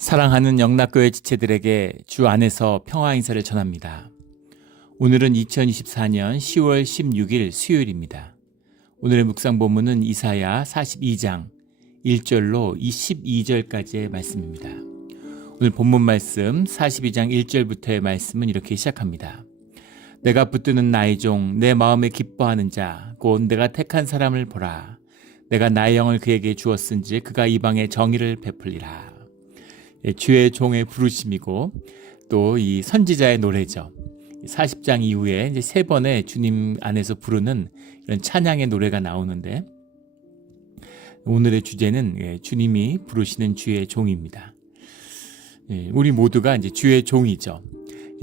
사랑하는 영락교회 지체들에게 주 안에서 평화 인사를 전합니다. 오늘은 2024년 10월 16일 수요일입니다. 오늘의 묵상 본문은 이사야 42장 1절로 22절까지의 말씀입니다. 오늘 본문 말씀 42장 1절부터의 말씀은 이렇게 시작합니다. 내가 붙드는 나의 종, 내 마음에 기뻐하는 자, 곧 내가 택한 사람을 보라. 내가 나의 영을 그에게 주었은지 그가 이방에 정의를 베풀리라. 주의 종의 부르심이고 또 이 선지자의 노래죠. 40장 이후에 이제 세 번의 주님 안에서 부르는 이런 찬양의 노래가 나오는데 오늘의 주제는 주님이 부르시는 주의 종입니다. 우리 모두가 이제 주의 종이죠.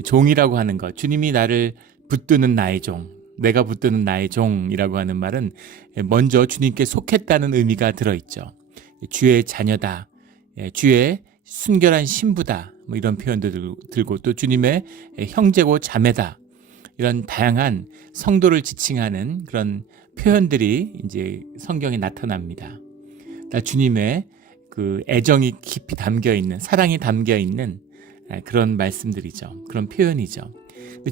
종이라고 하는 것, 주님이 나를 붙드는 나의 종, 내가 붙드는 나의 종이라고 하는 말은 먼저 주님께 속했다는 의미가 들어있죠. 주의 자녀다, 주의 순결한 신부다, 뭐 이런 표현도 들고 또 주님의 형제고 자매다, 이런 다양한 성도를 지칭하는 그런 표현들이 이제 성경에 나타납니다. 주님의 그 애정이 깊이 담겨 있는, 사랑이 담겨 있는 그런 말씀들이죠. 그런 표현이죠.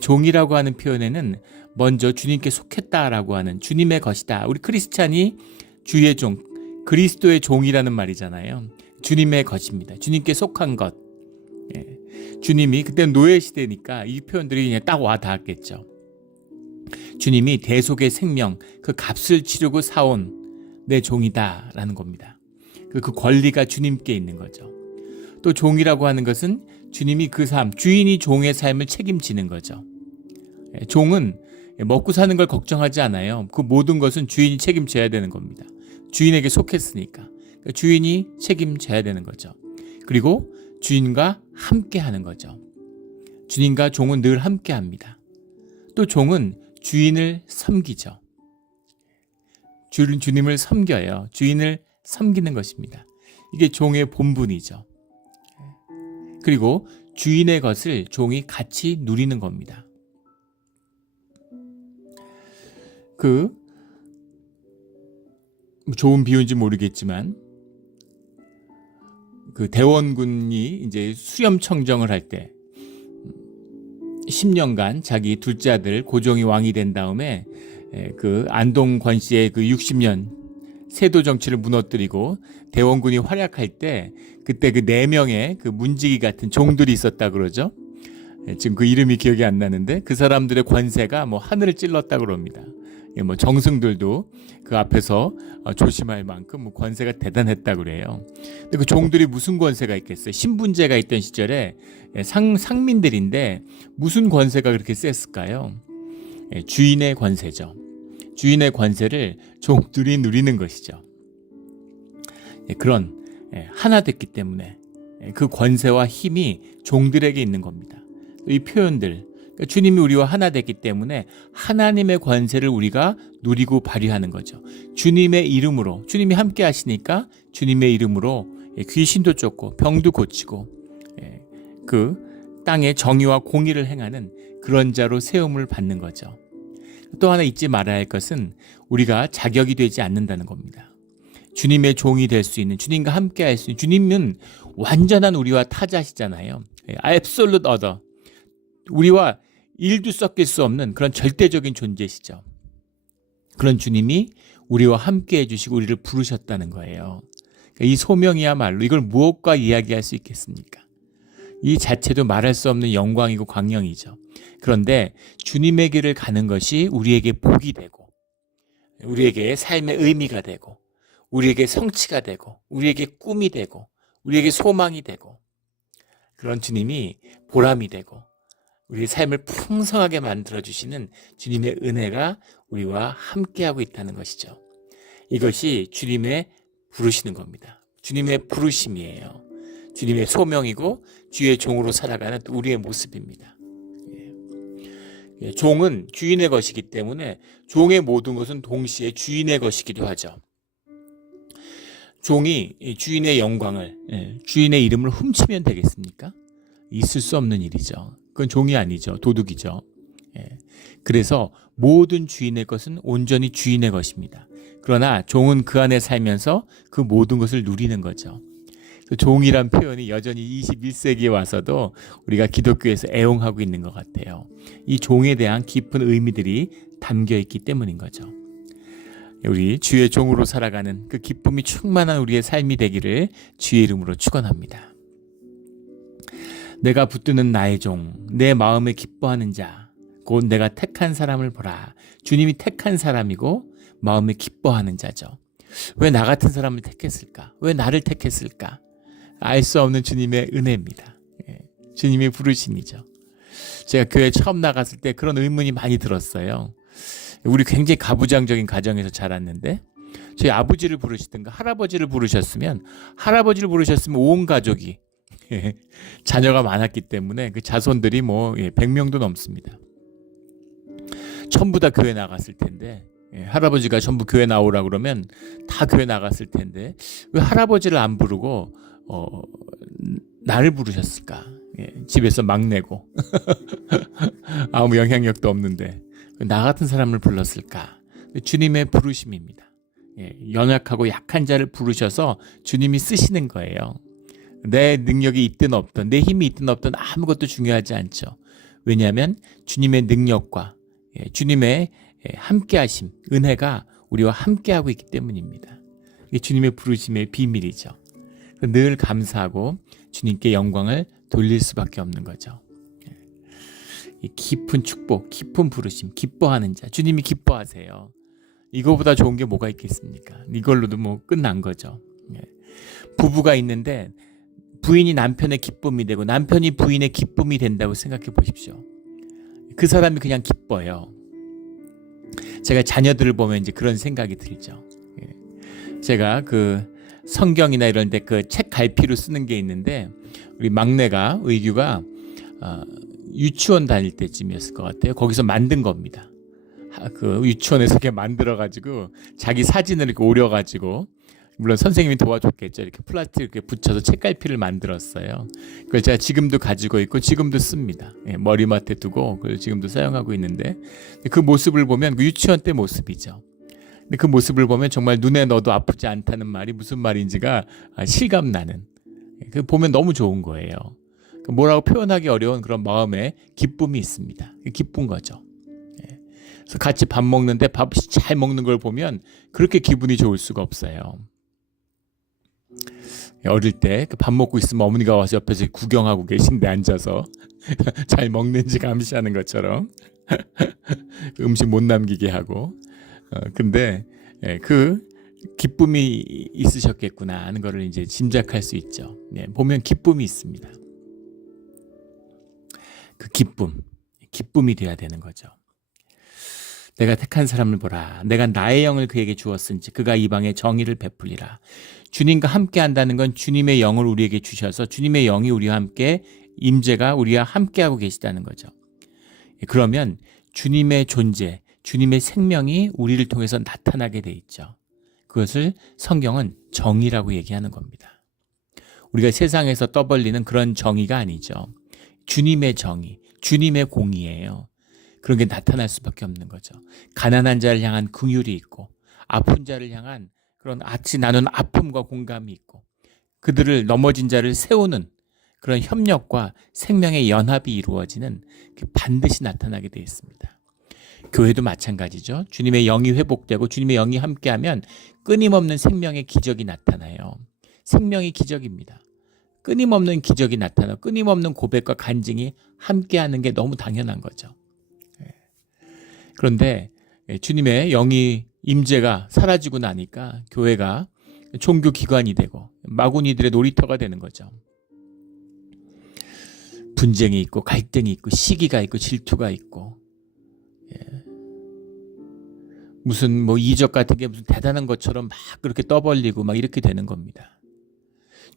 종이라고 하는 표현에는 먼저 주님께 속했다라고 하는 주님의 것이다. 우리 크리스찬이 주의 종, 그리스도의 종이라는 말이잖아요. 주님의 것입니다. 주님께 속한 것. 주님이 그때 노예 시대니까 이 표현들이 그냥 딱 와 닿았겠죠. 주님이 대속의 생명, 그 값을 치르고 사온 내 종이다라는 겁니다. 그 권리가 주님께 있는 거죠. 또 종이라고 하는 것은 주님이 그 삶, 주인이 종의 삶을 책임지는 거죠. 종은 먹고 사는 걸 걱정하지 않아요. 그 모든 것은 주인이 책임져야 되는 겁니다. 주인에게 속했으니까. 주인이 책임져야 되는 거죠. 그리고 주인과 함께 하는 거죠. 주인과 종은 늘 함께 합니다. 또 종은 주인을 섬기죠. 주님을 섬겨요. 주인을 섬기는 것입니다. 이게 종의 본분이죠. 그리고 주인의 것을 종이 같이 누리는 겁니다. 좋은 비유인지 모르겠지만 그 대원군이 이제 수염 청정을 할 때 10년간 자기 둘째 아들 고종이 왕이 된 다음에 그 안동 권씨의 그 60년 세도 정치를 무너뜨리고 대원군이 활약할 때 그때 그 4명의 그 문지기 같은 종들이 있었다 그러죠. 지금 그 이름이 기억이 안 나는데 그 사람들의 권세가 뭐 하늘을 찔렀다 그럽니다. 뭐 정승들도 그 앞에서 조심할 만큼 뭐 권세가 대단했다 그래요. 근데 그 종들이 무슨 권세가 있겠어요? 신분제가 있던 시절에 상민들인데 무슨 권세가 그렇게 셌을까요? 주인의 권세죠. 주인의 권세를 종들이 누리는 것이죠. 그런 하나 됐기 때문에 그 권세와 힘이 종들에게 있는 겁니다. 이 표현들, 주님이 우리와 하나 됐기 때문에 하나님의 권세를 우리가 누리고 발휘하는 거죠. 주님의 이름으로, 주님이 함께 하시니까 주님의 이름으로 귀신도 쫓고 병도 고치고 그 땅에 정의와 공의를 행하는 그런 자로 세움을 받는 거죠. 또 하나 잊지 말아야 할 것은 우리가 자격이 되지 않는다는 겁니다. 주님의 종이 될 수 있는, 주님과 함께 할 수 있는, 주님은 완전한 우리와 타자시잖아요. absolute other. 우리와 일도 섞일 수 없는 그런 절대적인 존재시죠. 그런 주님이 우리와 함께 해주시고 우리를 부르셨다는 거예요. 이 소명이야말로 이걸 무엇과 이야기할 수 있겠습니까? 이 자체도 말할 수 없는 영광이고 광영이죠. 그런데 주님의 길을 가는 것이 우리에게 복이 되고 우리에게 삶의 의미가 되고 우리에게 성취가 되고 우리에게 꿈이 되고 우리에게 소망이 되고 그런 주님이 보람이 되고 우리의 삶을 풍성하게 만들어주시는 주님의 은혜가 우리와 함께하고 있다는 것이죠. 이것이 주님의 부르시는 겁니다. 주님의 부르심이에요. 주님의 소명이고 주의 종으로 살아가는 우리의 모습입니다. 종은 주인의 것이기 때문에 종의 모든 것은 동시에 주인의 것이기도 하죠. 종이 주인의 영광을, 주인의 이름을 훔치면 되겠습니까? 있을 수 없는 일이죠. 그건 종이 아니죠. 도둑이죠. 그래서 모든 주인의 것은 온전히 주인의 것입니다. 그러나 종은 그 안에 살면서 그 모든 것을 누리는 거죠. 종이란 표현이 여전히 21세기에 와서도 우리가 기독교에서 애용하고 있는 것 같아요. 이 종에 대한 깊은 의미들이 담겨 있기 때문인 거죠. 우리 주의 종으로 살아가는 그 기쁨이 충만한 우리의 삶이 되기를 주의 이름으로 축원합니다. 내가 붙드는 나의 종, 내 마음에 기뻐하는 자, 곧 내가 택한 사람을 보라. 주님이 택한 사람이고 마음에 기뻐하는 자죠. 왜 나 같은 사람을 택했을까? 왜 나를 택했을까? 알 수 없는 주님의 은혜입니다. 주님의 부르심이죠. 제가 교회 처음 나갔을 때 그런 의문이 많이 들었어요. 우리 굉장히 가부장적인 가정에서 자랐는데 저희 아버지를 부르시든가 할아버지를 부르셨으면 온 가족이 자녀가 많았기 때문에 그 자손들이 100명도 넘습니다. 전부 다 교회 나갔을 텐데 할아버지가 전부 교회 나오라 그러면 다 교회 나갔을 텐데 왜 할아버지를 안 부르고 나를 부르셨을까? 집에서 막내고 아무 영향력도 없는데 나 같은 사람을 불렀을까? 주님의 부르심입니다. 연약하고 약한 자를 부르셔서 주님이 쓰시는 거예요. 내 능력이 있든 없든 내 힘이 있든 없든 아무것도 중요하지 않죠. 왜냐하면 주님의 능력과 주님의 함께하심, 은혜가 우리와 함께하고 있기 때문입니다. 이게 주님의 부르심의 비밀이죠. 늘 감사하고 주님께 영광을 돌릴 수밖에 없는 거죠. 이 깊은 축복, 깊은 부르심, 기뻐하는 자, 주님이 기뻐하세요. 이거보다 좋은 게 뭐가 있겠습니까? 이걸로도 끝난 거죠. 부부가 있는데 부인이 남편의 기쁨이 되고 남편이 부인의 기쁨이 된다고 생각해 보십시오. 그 사람이 그냥 기뻐요. 제가 자녀들을 보면 이제 그런 생각이 들죠. 제가 그 성경이나 이런 데 그 책 갈피로 쓰는 게 있는데 우리 막내가 의규가 유치원 다닐 때쯤이었을 것 같아요. 거기서 만든 겁니다. 그 유치원에서 이렇게 만들어가지고 자기 사진을 이렇게 오려가지고 물론 선생님이 도와줬겠죠. 이렇게 플라스틱 이렇게 붙여서 책갈피를 만들었어요. 그걸 제가 지금도 가지고 있고 지금도 씁니다. 머리맡에 두고 그걸 지금도 사용하고 있는데 그 모습을 보면 그 유치원 때 모습이죠. 근데 그 모습을 보면 정말 눈에 넣어도 아프지 않다는 말이 무슨 말인지가 실감나는. 그 보면 너무 좋은 거예요. 뭐라고 표현하기 어려운 그런 마음의 기쁨이 있습니다. 기쁜 거죠. 그래서 같이 밥 먹는데 밥 잘 먹는 걸 보면 그렇게 기분이 좋을 수가 없어요. 어릴 때 밥 먹고 있으면 어머니가 와서 옆에서 구경하고 계신데 앉아서 잘 먹는지 감시하는 것처럼 음식 못 남기게 하고 근데 그 기쁨이 있으셨겠구나 하는 것을 이제 짐작할 수 있죠. 보면 기쁨이 있습니다. 그 기쁨이 돼야 되는 거죠. 내가 택한 사람을 보라. 내가 나의 영을 그에게 주었은지 그가 이방에 정의를 베풀리라. 주님과 함께 한다는 건 주님의 영을 우리에게 주셔서 주님의 영이 우리와 함께 임재가 우리와 함께하고 계시다는 거죠. 그러면 주님의 존재, 주님의 생명이 우리를 통해서 나타나게 돼 있죠. 그것을 성경은 정의라고 얘기하는 겁니다. 우리가 세상에서 떠벌리는 그런 정의가 아니죠. 주님의 정의, 주님의 공의예요. 그런 게 나타날 수밖에 없는 거죠. 가난한 자를 향한 긍휼이 있고 아픈 자를 향한 그런 같이 나눈 아픔과 공감이 있고 그들을 넘어진 자를 세우는 그런 협력과 생명의 연합이 이루어지는 반드시 나타나게 되어 있습니다. 교회도 마찬가지죠. 주님의 영이 회복되고 주님의 영이 함께하면 끊임없는 생명의 기적이 나타나요. 생명이 기적입니다. 끊임없는 기적이 나타나고 끊임없는 고백과 간증이 함께하는 게 너무 당연한 거죠. 그런데 주님의 영이 임재가 사라지고 나니까 교회가 종교 기관이 되고 마구니들의 놀이터가 되는 거죠. 분쟁이 있고 갈등이 있고 시기가 있고 질투가 있고 무슨 이적 같은 게 무슨 대단한 것처럼 막 그렇게 떠벌리고 막 이렇게 되는 겁니다.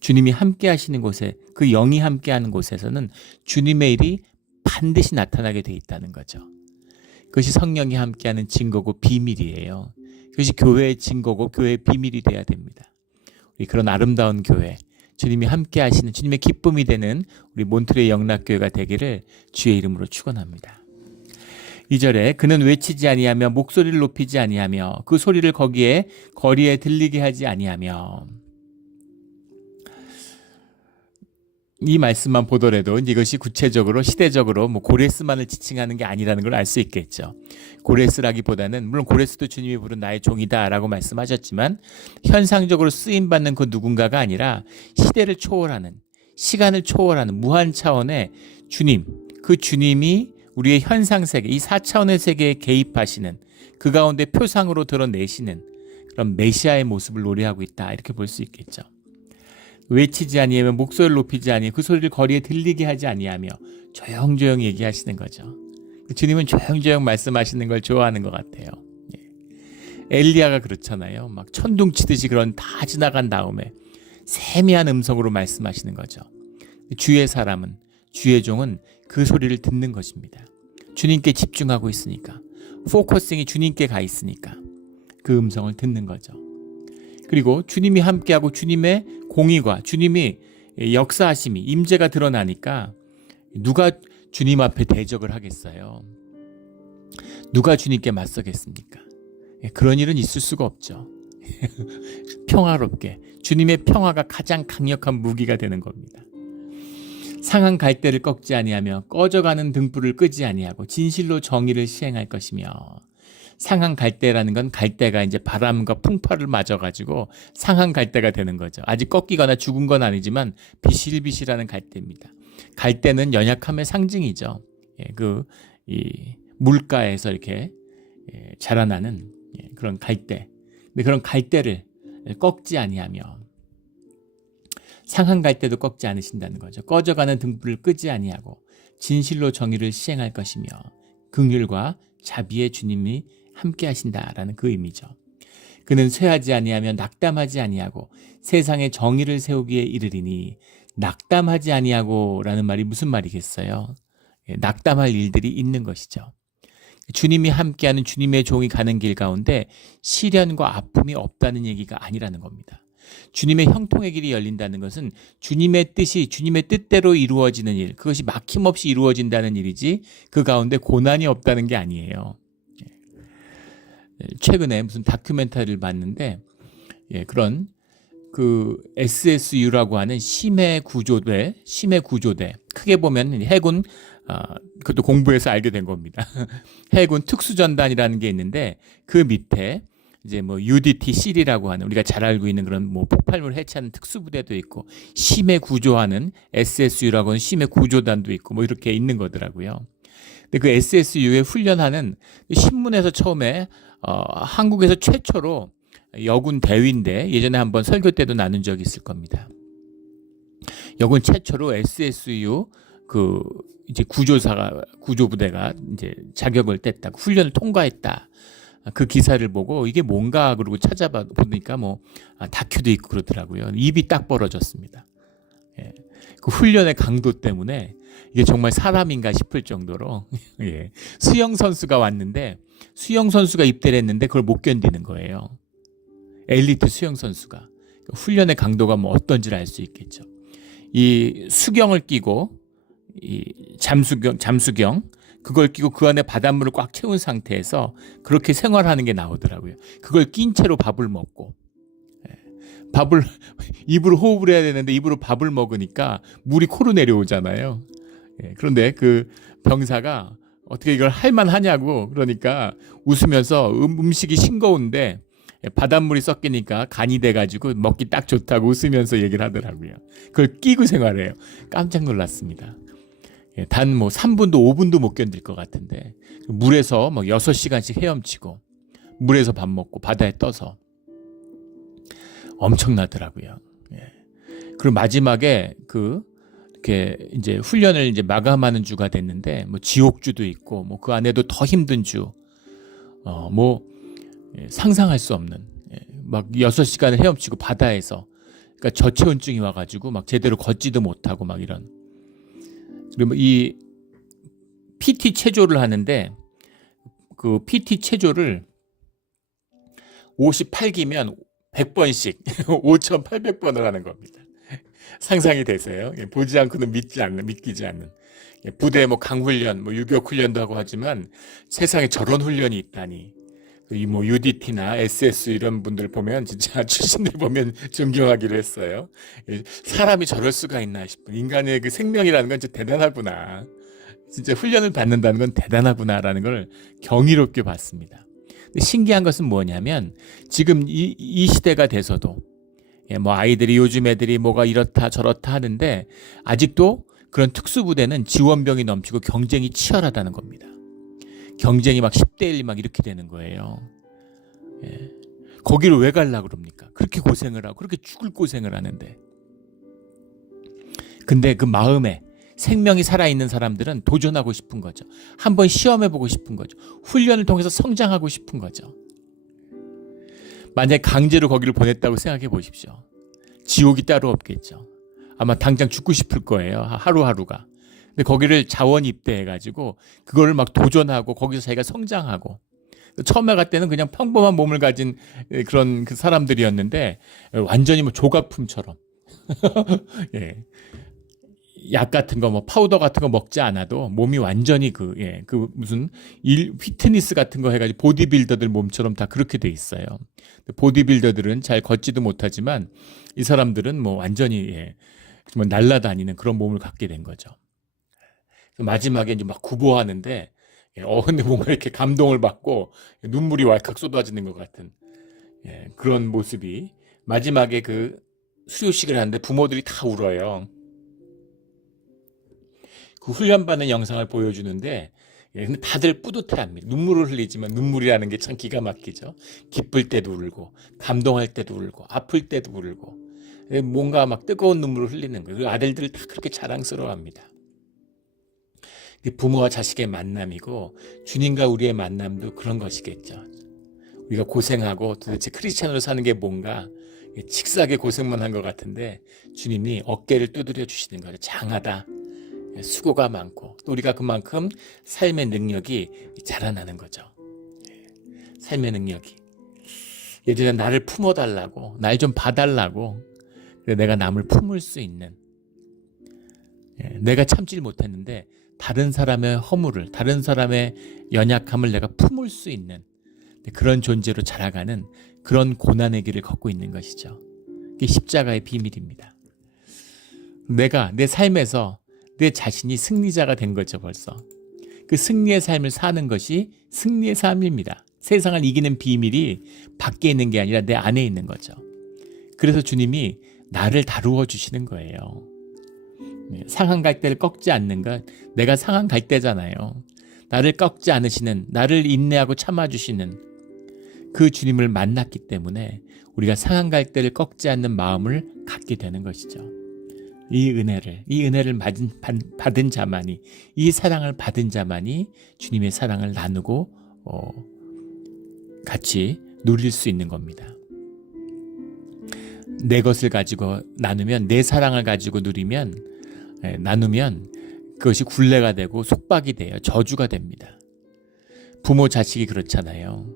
주님이 함께 하시는 곳에 그 영이 함께 하는 곳에서는 주님의 일이 반드시 나타나게 돼 있다는 거죠. 그것이 성령이 함께하는 증거고 비밀이에요. 그것이 교회의 증거고 교회의 비밀이 돼야 됩니다. 우리 그런 아름다운 교회, 주님이 함께하시는 주님의 기쁨이 되는 우리 몬트레이 영락교회가 되기를 주의 이름으로 축원합니다. 2절에 그는 외치지 아니하며 목소리를 높이지 아니하며 그 소리를 거리에 들리게 하지 아니하며 이 말씀만 보더라도 이것이 구체적으로 시대적으로 뭐 고레스만을 지칭하는 게 아니라는 걸 알 수 있겠죠. 고레스라기보다는 물론 고레스도 주님이 부른 나의 종이다라고 말씀하셨지만 현상적으로 쓰임받는 그 누군가가 아니라 시대를 초월하는, 시간을 초월하는 무한 차원의 주님, 그 주님이 우리의 현상세계, 이 4차원의 세계에 개입하시는, 그 가운데 표상으로 드러내시는 그런 메시아의 모습을 노래하고 있다, 이렇게 볼 수 있겠죠. 외치지 아니하며 목소리를 높이지 아니하며 그 소리를 거리에 들리게 하지 아니하며 조용조용 얘기하시는 거죠. 주님은 조용조용 말씀하시는 걸 좋아하는 것 같아요. 엘리야가 그렇잖아요. 막 천둥치듯이 그런 다 지나간 다음에 세미한 음성으로 말씀하시는 거죠. 주의 사람은, 주의 종은 그 소리를 듣는 것입니다. 주님께 집중하고 있으니까, 포커싱이 주님께 가 있으니까 그 음성을 듣는 거죠. 그리고 주님이 함께하고 주님의 공의가, 주님이 역사하심이, 임재가 드러나니까 누가 주님 앞에 대적을 하겠어요? 누가 주님께 맞서겠습니까? 그런 일은 있을 수가 없죠. 평화롭게 주님의 평화가 가장 강력한 무기가 되는 겁니다. 상한 갈대를 꺾지 아니하며 꺼져가는 등불을 끄지 아니하고 진실로 정의를 시행할 것이며, 상한 갈대라는 건 갈대가 이제 바람과 풍파를 맞아가지고 상한 갈대가 되는 거죠. 아직 꺾이거나 죽은 건 아니지만 비실비실하는 갈대입니다. 갈대는 연약함의 상징이죠. 이 물가에서 이렇게 자라나는 그런 갈대. 근데 그런 갈대를 꺾지 아니하며, 상한 갈대도 꺾지 않으신다는 거죠. 꺼져가는 등불을 끄지 아니하고 진실로 정의를 시행할 것이며, 긍휼과 자비의 주님이 함께 하신다라는 그 의미죠. 그는 쇠하지 아니하며 낙담하지 아니하고 세상에 정의를 세우기에 이르리니, 낙담하지 아니하고라는 말이 무슨 말이겠어요? 낙담할 일들이 있는 것이죠. 주님이 함께하는 주님의 종이 가는 길 가운데 시련과 아픔이 없다는 얘기가 아니라는 겁니다. 주님의 형통의 길이 열린다는 것은 주님의 뜻이 주님의 뜻대로 이루어지는 일, 그것이 막힘없이 이루어진다는 일이지 그 가운데 고난이 없다는 게 아니에요. 최근에 무슨 다큐멘터리를 봤는데 그런 그 SSU라고 하는 심해 구조대, 크게 보면 해군, 그것도 공부해서 알게 된 겁니다. 해군 특수전단이라는 게 있는데 그 밑에 이제 뭐 UDT-C라고 하는, 우리가 잘 알고 있는 그런 뭐 폭발물 해체하는 특수부대도 있고, 심해 구조하는 SSU라고 하는 심해 구조단도 있고, 뭐 이렇게 있는 거더라고요. 근데 그 SSU에 훈련하는, 신문에서 처음에 한국에서 최초로 여군 대위인데, 예전에 한번 설교 때도 나눈 적이 있을 겁니다. 여군 최초로 SSU 그 이제 구조부대가 이제 자격을 뗐다, 훈련을 통과했다. 그 기사를 보고 이게 뭔가 그러고 찾아보니까 뭐 다큐도 있고 그러더라고요. 입이 딱 벌어졌습니다. 그 훈련의 강도 때문에 이게 정말 사람인가 싶을 정도로 수영 선수가 왔는데, 수영 선수가 입대를 했는데 그걸 못 견디는 거예요. 엘리트 수영 선수가. 훈련의 강도가 뭐 어떤지를 알 수 있겠죠. 이 수경을 끼고, 이 잠수경 그걸 끼고 그 안에 바닷물을 꽉 채운 상태에서 그렇게 생활하는 게 나오더라고요. 그걸 낀 채로 밥을 먹고, 밥을 입으로 호흡을 해야 되는데 입으로 밥을 먹으니까 물이 코로 내려오잖아요. 그런데 그 병사가 어떻게 이걸 할만하냐고 그러니까 웃으면서 음식이 싱거운데 바닷물이 섞이니까 간이 돼가지고 먹기 딱 좋다고 웃으면서 얘기를 하더라고요. 그걸 끼고 생활해요. 깜짝 놀랐습니다. 단 뭐 3분도 5분도 못 견딜 것 같은데 물에서 뭐 6시간씩 헤엄치고 물에서 밥 먹고 바다에 떠서 엄청나더라고요. 그리고 마지막에 이렇게 이제 훈련을 이제 마감하는 주가 됐는데, 뭐 지옥주도 있고 뭐 그 안에도 더 힘든 주, 상상할 수 없는, 막 6시간을 헤엄치고 바다에서, 그러니까 저체온증이 와가지고 막 제대로 걷지도 못하고 막 이런. 그리고 이 PT 체조를 하는데 그 PT 체조를 58기면 100번씩 5,800번을 하는 겁니다. 상상이 되세요? 보지 않고는 믿기지 않는. 부대 뭐 강훈련, 뭐 유격 훈련도 하고 하지만 세상에 저런 훈련이 있다니. 이 뭐 UDT나 SS 이런 분들 보면 진짜 출신들 보면 존경하기로 했어요. 사람이 저럴 수가 있나 싶은 인간의 그 생명이라는 건 진짜 대단하구나. 진짜 훈련을 받는다는 건 대단하구나라는 걸 경이롭게 봤습니다. 근데 신기한 것은 뭐냐면 지금 이 시대가 돼서도 뭐 아이들이 요즘 애들이 뭐가 이렇다 저렇다 하는데 아직도 그런 특수부대는 지원병이 넘치고 경쟁이 치열하다는 겁니다. 경쟁이 막 10대 1 막 이렇게 되는 거예요. 예. 거기를 왜 가려고 그럽니까? 그렇게 고생을 하고 그렇게 죽을 고생을 하는데. 근데 그 마음에 생명이 살아있는 사람들은 도전하고 싶은 거죠. 한번 시험해보고 싶은 거죠. 훈련을 통해서 성장하고 싶은 거죠. 만약에 강제로 거기를 보냈다고 생각해 보십시오. 지옥이 따로 없겠죠. 아마 당장 죽고 싶을 거예요. 하루하루가. 근데 거기를 자원 입대해가지고 그거를 막 도전하고 거기서 자기가 성장하고 처음에 갈 때는 그냥 평범한 몸을 가진 그런 그 사람들이었는데 완전히 뭐 조각품처럼 예. 약 같은 거 뭐 파우더 같은 거 먹지 않아도 몸이 완전히 그 무슨 피트니스 같은 거 해가지고 보디빌더들 몸처럼 다 그렇게 돼 있어요. 보디빌더들은 잘 걷지도 못하지만 이 사람들은 뭐 완전히 정말 날아다니는 그런 몸을 갖게 된 거죠. 마지막에 이제 막 구보하는데 근데 뭔가 이렇게 감동을 받고 눈물이 왈칵 쏟아지는 것 같은 그런 모습이 마지막에 그 수료식을 하는데 부모들이 다 울어요. 그 훈련받는 영상을 보여주는데 근데 다들 뿌듯해합니다. 눈물을 흘리지만 눈물이라는 게 참 기가 막히죠. 기쁠 때도 울고 감동할 때도 울고 아플 때도 울고 뭔가 막 뜨거운 눈물을 흘리는 거예요. 그 아들들 다 그렇게 자랑스러워합니다. 부모와 자식의 만남이고 주님과 우리의 만남도 그런 것이겠죠. 우리가 고생하고 도대체 크리스찬으로 사는 게 뭔가 칙사하게 고생만 한 것 같은데 주님이 어깨를 두드려 주시는 거죠. 장하다. 수고가 많고 또 우리가 그만큼 삶의 능력이 자라나는 거죠. 삶의 능력이. 예전에 나를 품어달라고 날 좀 봐달라고 내가 남을 품을 수 있는 내가 참질 못했는데 다른 사람의 허물을 다른 사람의 연약함을 내가 품을 수 있는 그런 존재로 자라가는 그런 고난의 길을 걷고 있는 것이죠. 이게 십자가의 비밀입니다. 내가 내 삶에서 내 자신이 승리자가 된 거죠. 벌써 그 승리의 삶을 사는 것이 승리의 삶입니다. 세상을 이기는 비밀이 밖에 있는 게 아니라 내 안에 있는 거죠. 그래서 주님이 나를 다루어 주시는 거예요. 상한 갈대를 꺾지 않는 건 내가 상한 갈대잖아요. 나를 꺾지 않으시는, 나를 인내하고 참아주시는 그 주님을 만났기 때문에 우리가 상한 갈대를 꺾지 않는 마음을 갖게 되는 것이죠. 이 은혜를 받은 자만이, 이 사랑을 받은 자만이 주님의 사랑을 나누고 같이 누릴 수 있는 겁니다. 내 것을 가지고 나누면, 내 사랑을 가지고 나누면 그것이 굴레가 되고 속박이 돼요. 저주가 됩니다. 부모 자식이 그렇잖아요.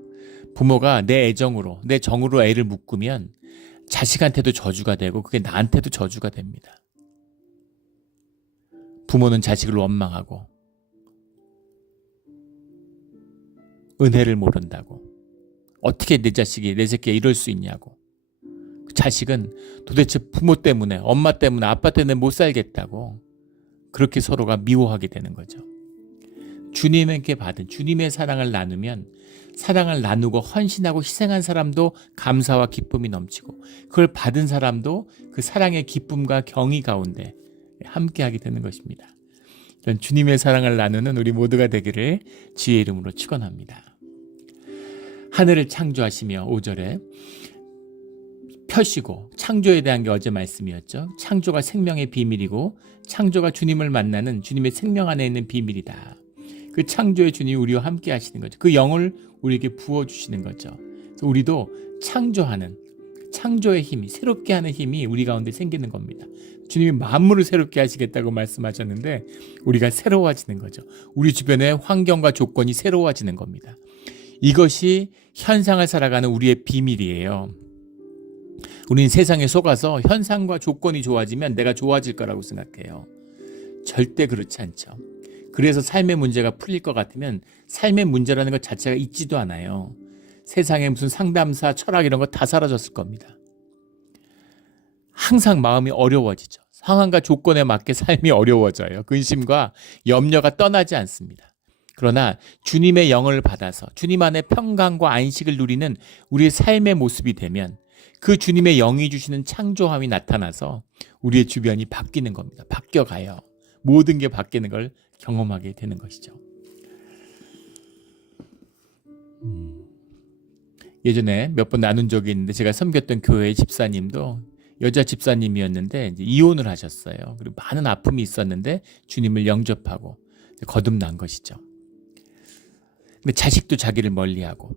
부모가 내 애정으로, 내 정으로 애를 묶으면 자식한테도 저주가 되고 그게 나한테도 저주가 됩니다. 부모는 자식을 원망하고 은혜를 모른다고, 어떻게 내 자식이, 내 새끼가 이럴 수 있냐고, 자식은 도대체 부모 때문에, 엄마 때문에, 아빠 때문에 못 살겠다고 그렇게 서로가 미워하게 되는 거죠. 주님에게 받은 주님의 사랑을 나누면, 사랑을 나누고 헌신하고 희생한 사람도 감사와 기쁨이 넘치고 그걸 받은 사람도 그 사랑의 기쁨과 경의 가운데 함께하게 되는 것입니다. 이런 주님의 사랑을 나누는 우리 모두가 되기를 주의 이름으로 축원합니다. 하늘을 창조하시며 5절에 펴시고, 창조에 대한 게 어제 말씀이었죠. 창조가 생명의 비밀이고 창조가 주님을 만나는 주님의 생명 안에 있는 비밀이다. 그 창조의 주님이 우리와 함께 하시는 거죠. 그 영을 우리에게 부어주시는 거죠. 그래서 우리도 창조하는, 창조의 힘이, 새롭게 하는 힘이 우리 가운데 생기는 겁니다. 주님이 만물을 새롭게 하시겠다고 말씀하셨는데 우리가 새로워지는 거죠. 우리 주변의 환경과 조건이 새로워지는 겁니다. 이것이 현상을 살아가는 우리의 비밀이에요. 우리는 세상에 속아서 현상과 조건이 좋아지면 내가 좋아질 거라고 생각해요. 절대 그렇지 않죠. 그래서 삶의 문제가 풀릴 것 같으면 삶의 문제라는 것 자체가 있지도 않아요. 세상에 무슨 상담사, 철학 이런 거 다 사라졌을 겁니다. 항상 마음이 어려워지죠. 상황과 조건에 맞게 삶이 어려워져요. 근심과 염려가 떠나지 않습니다. 그러나 주님의 영을 받아서 주님 안에 평강과 안식을 누리는 우리의 삶의 모습이 되면 그 주님의 영이 주시는 창조함이 나타나서 우리의 주변이 바뀌는 겁니다. 바뀌어가요. 모든 게 바뀌는 걸 경험하게 되는 것이죠. 예전에 몇 번 나눈 적이 있는데 제가 섬겼던 교회의 집사님도 여자 집사님이었는데 이제 이혼을 하셨어요. 그리고 많은 아픔이 있었는데 주님을 영접하고 거듭난 것이죠. 근데 자식도 자기를 멀리하고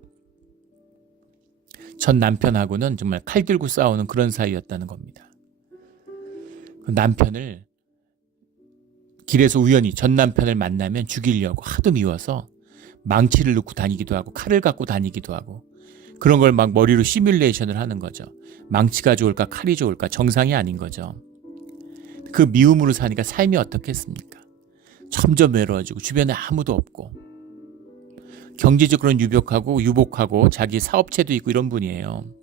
전 남편하고는 정말 칼 들고 싸우는 그런 사이였다는 겁니다. 그 남편을 길에서 우연히 전 남편을 만나면 죽이려고 하도 미워서 망치를 넣고 다니기도 하고 칼을 갖고 다니기도 하고 그런 걸 막 머리로 시뮬레이션을 하는 거죠. 망치가 좋을까 칼이 좋을까 정상이 아닌 거죠. 그 미움으로 사니까 삶이 어떻겠습니까? 점점 외로워지고 주변에 아무도 없고 경제적으로는 유복하고 자기 사업체도 있고 이런 분이에요.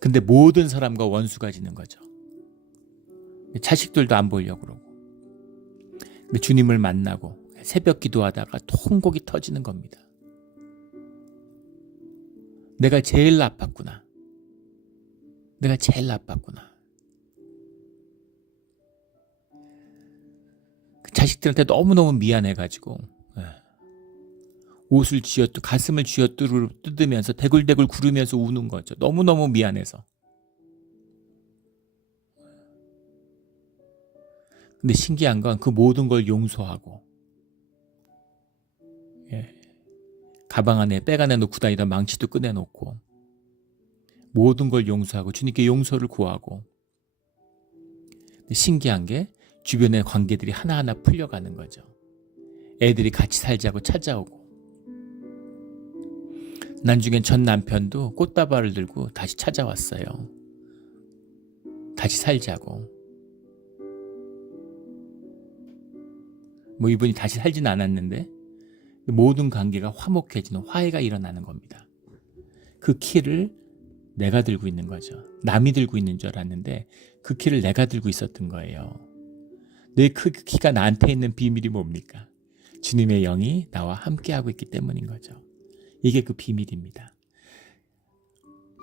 근데 모든 사람과 원수가 지는 거죠. 자식들도 안 보려고 그러고. 근데 주님을 만나고 새벽 기도하다가 통곡이 터지는 겁니다. 내가 제일 나빴구나. 내가 제일 나빴구나. 그 자식들한테 너무너무 미안해가지고 옷을 가슴을 쥐어뜯으면서 대굴대굴 구르면서 우는 거죠. 너무너무 미안해서. 근데 신기한 건 그 모든 걸 용서하고 가방 안에 백 안에 넣고 다니던 망치도 꺼내놓고 모든 걸 용서하고 주님께 용서를 구하고 신기한 게 주변의 관계들이 하나하나 풀려가는 거죠. 애들이 같이 살자고 찾아오고 나중엔 전 남편도 꽃다발을 들고 다시 찾아왔어요. 다시 살자고. 뭐 이분이 다시 살진 않았는데 모든 관계가 화목해지는 화해가 일어나는 겁니다. 그 키를 내가 들고 있는 거죠. 남이 들고 있는 줄 알았는데 그 키를 내가 들고 있었던 거예요. 내 그 키가 나한테 있는 비밀이 뭡니까? 주님의 영이 나와 함께하고 있기 때문인 거죠. 이게 그 비밀입니다.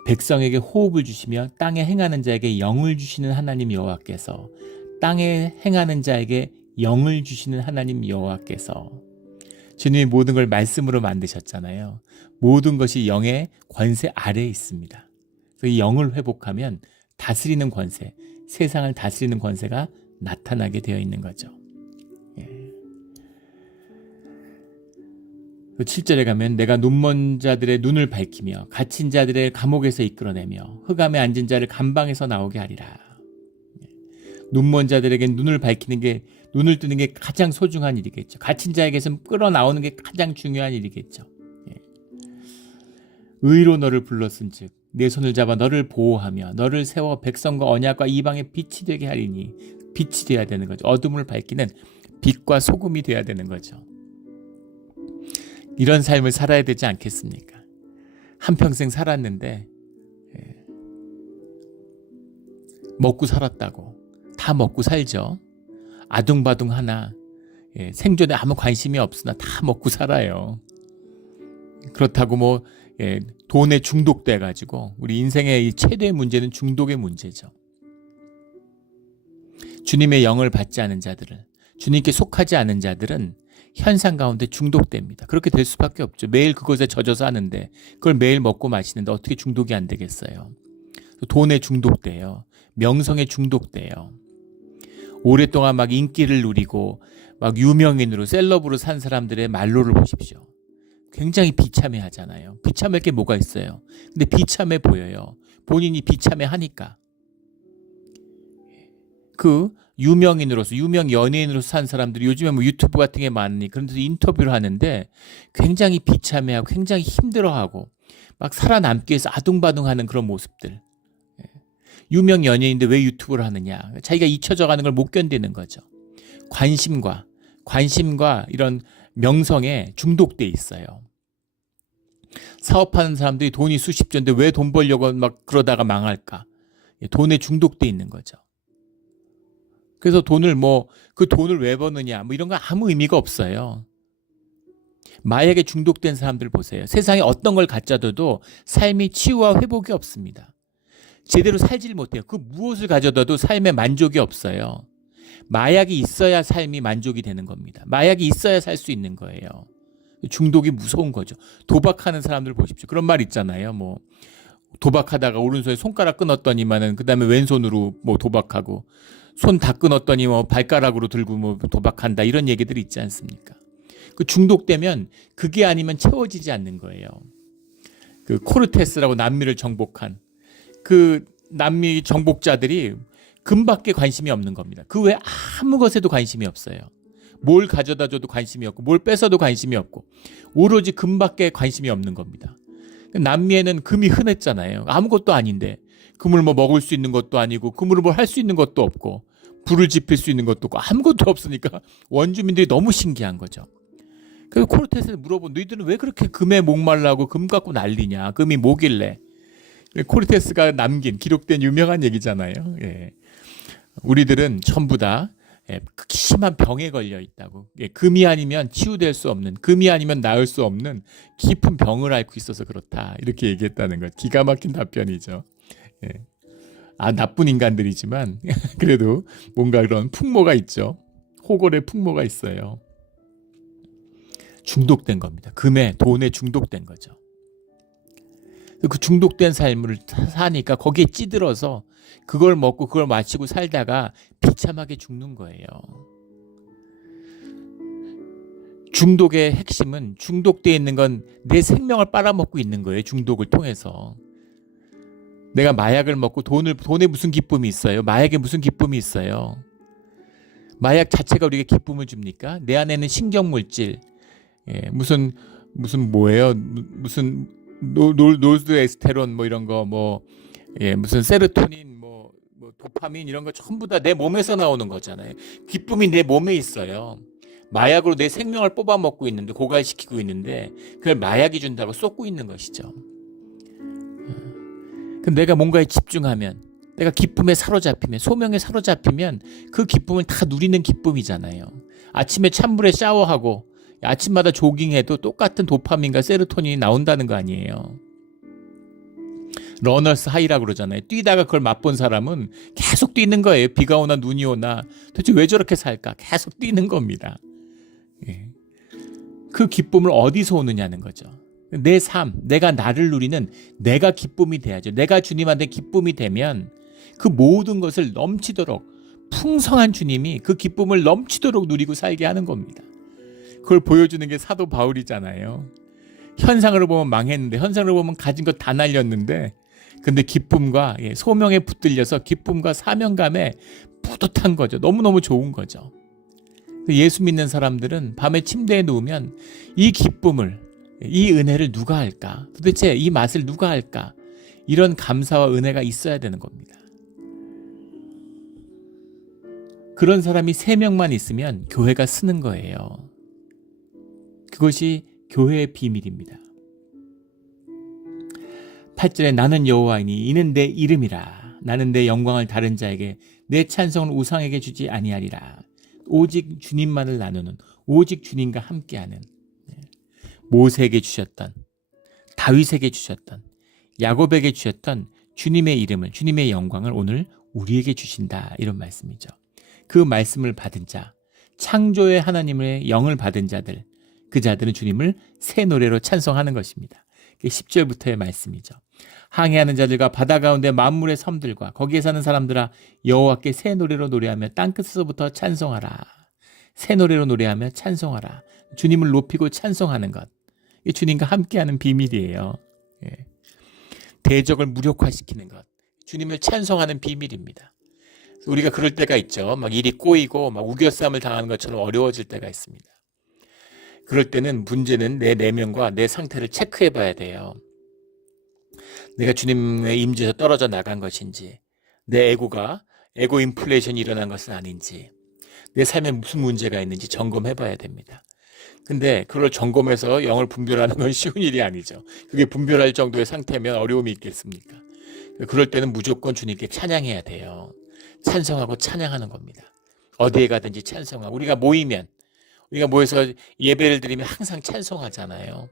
백성에게 호흡을 주시며 땅에 행하는 자에게 영을 주시는 하나님 여호와께서 땅에 행하는 자에게 영을 주시는 하나님 여호와께서 주님이 모든 걸 말씀으로 만드셨잖아요. 모든 것이 영의 권세 아래에 있습니다. 그래서 이 영을 회복하면 다스리는 권세, 세상을 다스리는 권세가 나타나게 되어 있는 거죠. 7절에 가면 내가 눈먼 자들의 눈을 밝히며 갇힌 자들의 감옥에서 이끌어내며 흑암에 앉은 자를 감방에서 나오게 하리라. 눈먼 자들에겐 눈을 밝히는 게 눈을 뜨는 게 가장 소중한 일이겠죠. 갇힌 자에게서 끌어나오는 게 가장 중요한 일이겠죠. 의로 너를 불렀은즉 내 손을 잡아 너를 보호하며 너를 세워 백성과 언약과 이방의 빛이 되게 하리니 빛이 돼야 되는 거죠. 어둠을 밝히는 빛과 소금이 돼야 되는 거죠. 이런 삶을 살아야 되지 않겠습니까? 한평생 살았는데 먹고 살았다고 다 먹고 살죠. 아둥바둥 하나 생존에 아무 관심이 없으나 다 먹고 살아요. 그렇다고 뭐 돈에 중독돼 가지고 우리 인생의 이 최대의 문제는 중독의 문제죠. 주님의 영을 받지 않은 자들을 주님께 속하지 않은 자들은 현상 가운데 중독됩니다. 그렇게 될 수밖에 없죠. 매일 그것에 젖어서 하는데 그걸 매일 먹고 마시는데 어떻게 중독이 안 되겠어요. 돈에 중독돼요. 명성에 중독돼요. 오랫동안 막 인기를 누리고 막 유명인으로 셀럽으로 산 사람들의 말로를 보십시오. 굉장히 비참해 하잖아요. 비참할 게 뭐가 있어요. 근데 비참해 보여요. 본인이 비참해 하니까. 그 유명인으로서 유명 연예인으로서 산 사람들이 요즘에 뭐 유튜브 같은 게 많으니 그런 데서 인터뷰를 하는데 굉장히 비참해하고 굉장히 힘들어하고 막 살아남기 위해서 아둥바둥하는 그런 모습들. 유명 연예인인데 왜 유튜브를 하느냐. 자기가 잊혀져 가는 걸 못 견디는 거죠. 관심과 이런 명성에 중독돼 있어요. 사업하는 사람들이 돈이 수십조인데 왜 돈 벌려고 막 그러다가 망할까? 돈에 중독돼 있는 거죠. 그래서 그 돈을 왜 버느냐, 뭐 이런 거 아무 의미가 없어요. 마약에 중독된 사람들 보세요. 세상에 어떤 걸 갖다 둬도 삶이 치유와 회복이 없습니다. 제대로 살질 못해요. 그 무엇을 가져다도 삶에 만족이 없어요. 마약이 있어야 삶이 만족이 되는 겁니다. 마약이 있어야 살 수 있는 거예요. 중독이 무서운 거죠. 도박하는 사람들 보십시오. 그런 말 있잖아요. 뭐 도박하다가 오른손에 손가락 끊었더니만은 그다음에 왼손으로 뭐 도박하고 손 다 끊었더니 뭐 발가락으로 들고 뭐 도박한다 이런 얘기들이 있지 않습니까? 그 중독되면 그게 아니면 채워지지 않는 거예요. 그 코르테스라고 남미를 정복한 그 남미 정복자들이 금밖에 관심이 없는 겁니다. 그 외에 아무 것에도 관심이 없어요. 뭘 가져다 줘도 관심이 없고 뭘 뺏어도 관심이 없고 오로지 금밖에 관심이 없는 겁니다. 남미에는 금이 흔했잖아요. 아무것도 아닌데 금을 뭐 먹을 수 있는 것도 아니고 금으로 뭘 할 수 있는 것도 없고 불을 지필 수 있는 것도 없고 아무것도 없으니까 원주민들이 너무 신기한 거죠. 그래서 코르테스를 물어본 너희들은 왜 그렇게 금에 목말라고 금 갖고 난리냐. 금이 뭐길래. 코르테스가 남긴 기록된 유명한 얘기잖아요. 예. 우리들은 전부 다 심한 병에 걸려 있다고. 금이 아니면 치유될 수 없는, 금이 아니면 나을 수 없는 깊은 병을 앓고 있어서 그렇다. 이렇게 얘기했다는 것. 기가 막힌 답변이죠. 예. 나쁜 인간들이지만 그래도 뭔가 그런 풍모가 있죠. 호골의 풍모가 있어요. 중독된 겁니다. 금에, 돈에 중독된 거죠. 그 중독된 삶을 사니까 거기에 찌들어서 그걸 먹고 그걸 마시고 살다가 비참하게 죽는 거예요. 중독의 핵심은 중독되어 있는 건 내 생명을 빨아먹고 있는 거예요. 중독을 통해서. 내가 마약을 먹고 돈에 무슨 기쁨이 있어요? 마약에 무슨 기쁨이 있어요? 마약 자체가 우리에게 기쁨을 줍니까? 내 안에는 신경물질, 무슨 뭐예요? 무슨 노르드에스테론 뭐 이런 거 무슨 세로토닌 뭐 도파민 이런 거 전부 다 내 몸에서 나오는 거잖아요. 기쁨이 내 몸에 있어요. 마약으로 내 생명을 뽑아먹고 있는데 고갈시키고 있는데 그걸 마약이 준다고 쏟고 있는 것이죠. 그럼 내가 뭔가에 집중하면 내가 기쁨에 사로잡히면 소명에 사로잡히면 그 기쁨을 다 누리는 기쁨이잖아요. 아침에 찬물에 샤워하고 아침마다 조깅해도 똑같은 도파민과 세로토닌이 나온다는 거 아니에요. 러너스 하이라고 그러잖아요. 뛰다가 그걸 맛본 사람은 계속 뛰는 거예요. 비가 오나 눈이 오나 도대체 왜 저렇게 살까? 계속 뛰는 겁니다. 그 기쁨을 어디서 오느냐는 거죠. 내 삶, 내가 나를 누리는 내가 기쁨이 돼야죠. 내가 주님한테 기쁨이 되면 그 모든 것을 넘치도록 풍성한 주님이 그 기쁨을 넘치도록 누리고 살게 하는 겁니다. 그걸 보여주는 게 사도 바울이잖아요. 현상으로 보면 망했는데 현상으로 보면 가진 것 다 날렸는데 근데 기쁨과 소명에 붙들려서 기쁨과 사명감에 뿌듯한 거죠. 너무너무 좋은 거죠. 예수 믿는 사람들은 밤에 침대에 누우면 이 기쁨을 이 은혜를 누가 할까? 도대체 이 맛을 누가 할까? 이런 감사와 은혜가 있어야 되는 겁니다. 그런 사람이 3명만 있으면 교회가 쓰는 거예요. 그것이 교회의 비밀입니다. 8절에 나는 여호와이니 이는 내 이름이라. 나는 내 영광을 다른 자에게 내 찬송을 우상에게 주지 아니하리라. 오직 주님만을 나누는 오직 주님과 함께하는 모세에게 주셨던 다윗에게 주셨던 야곱에게 주셨던 주님의 이름을 주님의 영광을 오늘 우리에게 주신다 이런 말씀이죠. 그 말씀을 받은 자 창조의 하나님의 영을 받은 자들 그 자들은 주님을 새 노래로 찬송하는 것입니다. 10절부터의 말씀이죠. 항해하는 자들과 바다 가운데 만물의 섬들과 거기에 사는 사람들아 여호와께 새 노래로 노래하며 땅끝에서부터 찬송하라. 새 노래로 노래하며 찬송하라. 주님을 높이고 찬송하는 것. 이게 주님과 함께하는 비밀이에요. 대적을 무력화시키는 것. 주님을 찬송하는 비밀입니다. 우리가 그럴 때가 있죠. 막 일이 꼬이고 막 우겨싸움을 당하는 것처럼 어려워질 때가 있습니다. 그럴 때는 문제는 내 내면과 내 상태를 체크해 봐야 돼요. 내가 주님의 임재에서 떨어져 나간 것인지, 내 에고 인플레이션이 일어난 것은 아닌지, 내 삶에 무슨 문제가 있는지 점검해 봐야 됩니다. 근데 그걸 점검해서 영을 분별하는 건 쉬운 일이 아니죠. 그게 분별할 정도의 상태면 어려움이 있겠습니까? 그럴 때는 무조건 주님께 찬양해야 돼요. 찬송하고 찬양하는 겁니다. 어디에 가든지 찬송하고, 우리가 모여서 예배를 드리면 항상 찬송하잖아요.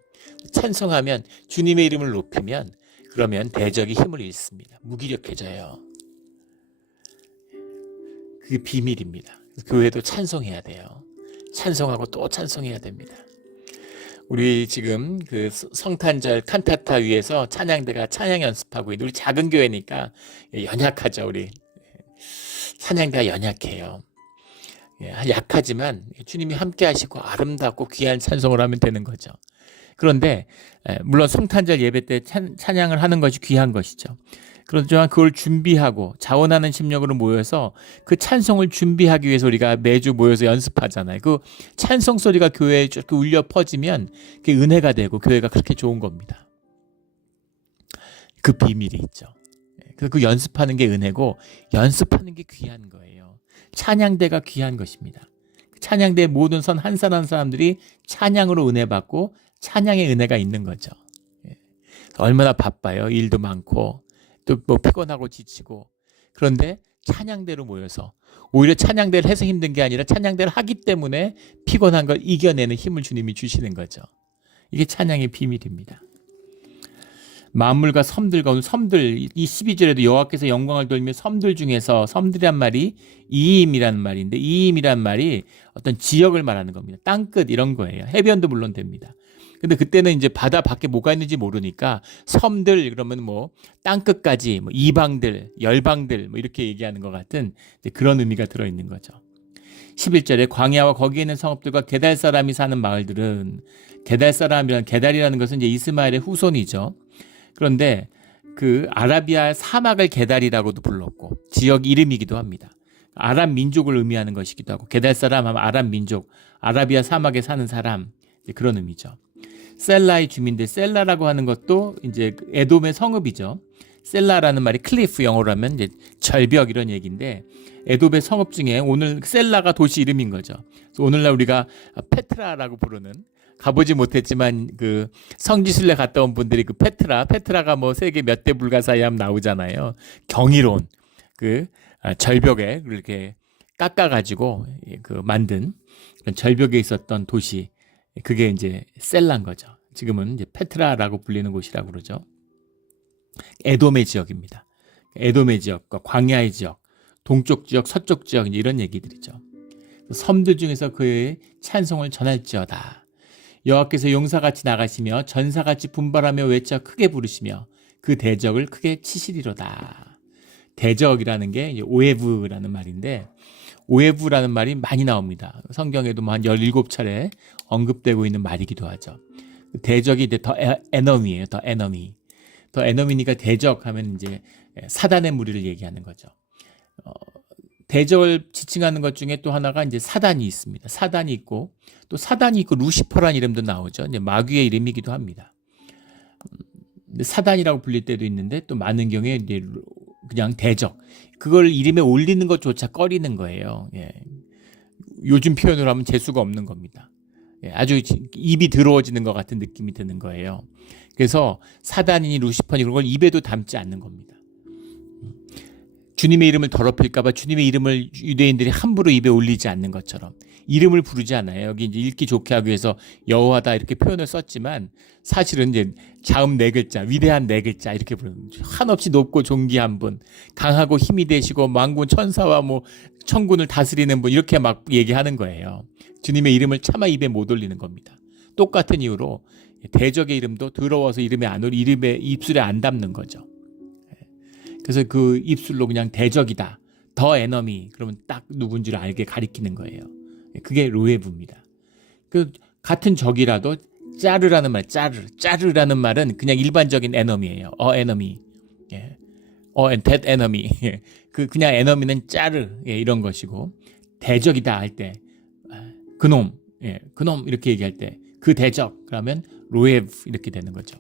찬송하면, 주님의 이름을 높이면, 그러면 대적이 힘을 잃습니다. 무기력해져요. 그게 비밀입니다. 교회도 찬송해야 돼요. 찬송하고 또 찬송해야 됩니다. 우리 지금 그 성탄절 칸타타 위에서 찬양대가 찬양 연습하고 있는데, 우리 작은 교회니까 연약하죠. 우리 찬양대가 연약해요. 약하지만 주님이 함께 하시고 아름답고 귀한 찬송을 하면 되는 거죠. 그런데 물론 성탄절 예배 때 찬양을 하는 것이 귀한 것이죠. 그렇지만 그걸 준비하고 자원하는 심령으로 모여서 그 찬송을 준비하기 위해서 우리가 매주 모여서 연습하잖아요. 그 찬송 소리가 교회에 쭉 울려 퍼지면 그게 은혜가 되고 교회가 그렇게 좋은 겁니다. 그 비밀이 있죠. 그래서 그 연습하는 게 은혜고 연습하는 게 귀한 거예요. 찬양대가 귀한 것입니다. 찬양대 모든 선 한 사람 한 사람들이 찬양으로 은혜 받고 찬양의 은혜가 있는 거죠. 얼마나 바빠요. 일도 많고 또 뭐 피곤하고 지치고. 그런데 찬양대로 모여서 오히려 찬양대를 해서 힘든 게 아니라 찬양대를 하기 때문에 피곤한 걸 이겨내는 힘을 주님이 주시는 거죠. 이게 찬양의 비밀입니다. 만물과 섬들과, 오늘 섬들, 이 12절에도 여호와께서 영광을 돌며 섬들 중에서, 섬들이란 말이 이임이라는 말인데, 이임이란 말이 어떤 지역을 말하는 겁니다. 땅끝 이런 거예요. 해변도 물론 됩니다. 근데 그때는 이제 바다 밖에 뭐가 있는지 모르니까 섬들 그러면 뭐 땅끝까지, 뭐 이방들, 열방들 뭐 이렇게 얘기하는 것 같은 그런 의미가 들어있는 거죠. 11절에 광야와 거기에 있는 성읍들과 게달 사람이 사는 마을들은, 게달 사람이란, 게달이라는 것은 이제 이스마엘의 후손이죠. 그런데 그 아라비아 사막을 게달이라고도 불렀고 지역 이름이기도 합니다. 아람 민족을 의미하는 것이기도 하고, 게달 사람 하면 아람 민족, 아라비아 사막에 사는 사람, 그런 의미죠. 셀라의 주민들, 셀라라고 하는 것도 이제 에돔의 성읍이죠. 셀라라는 말이 클리프, 영어로 하면 이제 절벽 이런 얘기인데, 에돔의 성읍 중에 오늘 셀라가 도시 이름인 거죠. 그래서 오늘날 우리가 페트라라고 부르는, 가보지 못했지만 그 성지순례 갔다 온 분들이 그 페트라가 뭐 세계 몇 대 불가사의 하면 나오잖아요. 경이로운 그 절벽에 이렇게 깎아가지고 그 만든 절벽에 있었던 도시, 그게 이제 셀라인 거죠. 지금은 이제 페트라라고 불리는 곳이라고 그러죠. 에돔의 지역입니다. 에돔의 지역과 광야의 지역, 동쪽 지역, 서쪽 지역, 이런 얘기들이죠. 섬들 중에서 그의 찬송을 전할지어다. 여호와께서 용사같이 나가시며 전사같이 분발하며 외쳐 크게 부르시며 그 대적을 크게 치시리로다. 대적이라는 게 오에브라는 말인데, 오에브라는 말이 많이 나옵니다. 성경에도 한 17차례 언급되고 있는 말이기도 하죠. 대적이 더 에너미예요. 더 에너미. 더 에너미니까 대적하면 이제 사단의 무리를 얘기하는 거죠. 대적을 지칭하는 것 중에 또 하나가 이제 사단이 있습니다. 사단이 있고 또 사단이 있고 루시퍼라는 이름도 나오죠. 이제 마귀의 이름이기도 합니다. 사단이라고 불릴 때도 있는데 또 많은 경우에 이제 그냥 대적, 그걸 이름에 올리는 것조차 꺼리는 거예요. 예. 요즘 표현으로 하면 재수가 없는 겁니다. 예. 아주 입이 더러워지는 것 같은 느낌이 드는 거예요. 그래서 사단이니 루시퍼니 그런 걸 입에도 담지 않는 겁니다. 주님의 이름을 더럽힐까봐 주님의 이름을 유대인들이 함부로 입에 올리지 않는 것처럼 이름을 부르지 않아요. 여기 이제 읽기 좋게 하기 위해서 여호와다 이렇게 표현을 썼지만 사실은 이제 자음 4글자, 위대한 4글자 이렇게 부르는, 한없이 높고 존귀한 분, 강하고 힘이 되시고 만군 천사와 뭐 천군을 다스리는 분, 이렇게 막 얘기하는 거예요. 주님의 이름을 차마 입에 못 올리는 겁니다. 똑같은 이유로 대적의 이름도 더러워서 이름에 입술에 안 담는 거죠. 그래서 그 입술로 그냥 대적이다, 더 에너미, 그러면 딱 누군지를 알게 가리키는 거예요. 그게 로에브입니다. 그 같은 적이라도 짜르라는 말, 짜르라는 말은 그냥 일반적인 에너미예요. 에너미, and that enemy. 그냥 에너미는 짜르, 이런 것이고, 대적이다 할 때 그놈, 그놈 이렇게 얘기할 때 그 대적 그러면 로에브 이렇게 되는 거죠.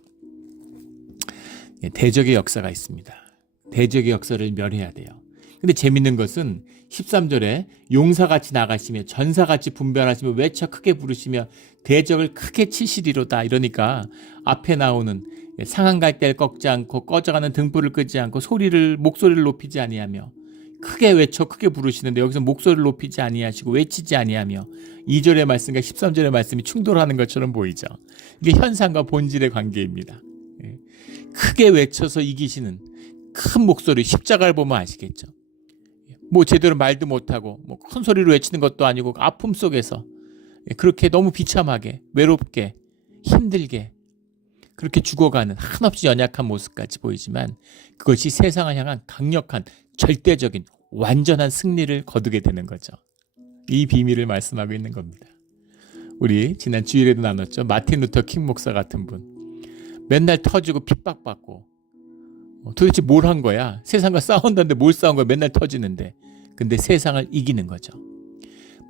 대적의 역사가 있습니다. 대적의 역사를 멸해야 돼요. 근데 재밌는 것은 13절에 용사같이 나가시며 전사같이 분변하시며 외쳐 크게 부르시며 대적을 크게 치시리로다. 이러니까 앞에 나오는 상한 갈대를 꺾지 않고 꺼져가는 등불을 끄지 않고 목소리를 높이지 아니하며 크게 외쳐 크게 부르시는데 여기서 목소리를 높이지 아니하시고 외치지 아니하며 2절의 말씀과 13절의 말씀이 충돌하는 것처럼 보이죠. 이게 현상과 본질의 관계입니다. 크게 외쳐서 이기시는 큰 목소리, 십자가를 보면 아시겠죠. 뭐 제대로 말도 못하고 뭐 큰 소리로 외치는 것도 아니고 아픔 속에서 그렇게 너무 비참하게 외롭게 힘들게 그렇게 죽어가는 한없이 연약한 모습까지 보이지만 그것이 세상을 향한 강력한 절대적인 완전한 승리를 거두게 되는 거죠. 이 비밀을 말씀하고 있는 겁니다. 우리 지난 주일에도 나눴죠. 마틴 루터 킹 목사 같은 분. 맨날 터지고 핍박받고 도대체 뭘 한 거야? 세상과 싸운다는데 뭘 싸운 거야? 맨날 터지는데. 근데 세상을 이기는 거죠.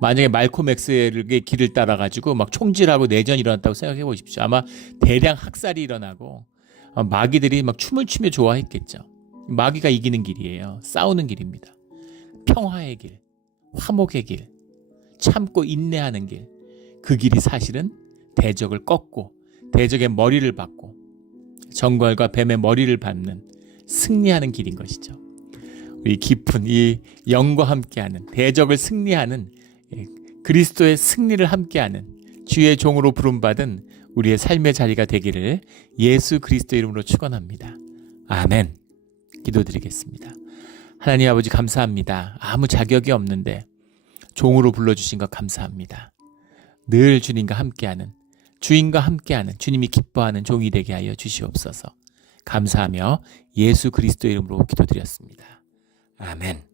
만약에 말콤 엑스의 길을 따라가지고 막 총질하고 내전이 일어났다고 생각해 보십시오. 아마 대량 학살이 일어나고 마귀들이 막 춤을 추며 좋아했겠죠. 마귀가 이기는 길이에요. 싸우는 길입니다. 평화의 길, 화목의 길, 참고 인내하는 길. 그 길이 사실은 대적을 꺾고 대적의 머리를 받고 정갈과 뱀의 머리를 밟는 승리하는 길인 것이죠. 이 깊은 이 영과 함께하는 대적을 승리하는 그리스도의 승리를 함께하는 주의 종으로 부름받은 우리의 삶의 자리가 되기를 예수 그리스도 이름으로 축원합니다. 아멘. 기도드리겠습니다. 하나님 아버지 감사합니다. 아무 자격이 없는데 종으로 불러주신 것 감사합니다. 늘 주님과 함께하는 주인과 함께하는 주님이 기뻐하는 종이 되게 하여 주시옵소서. 감사하며 예수 그리스도 이름으로 기도드렸습니다. 아멘.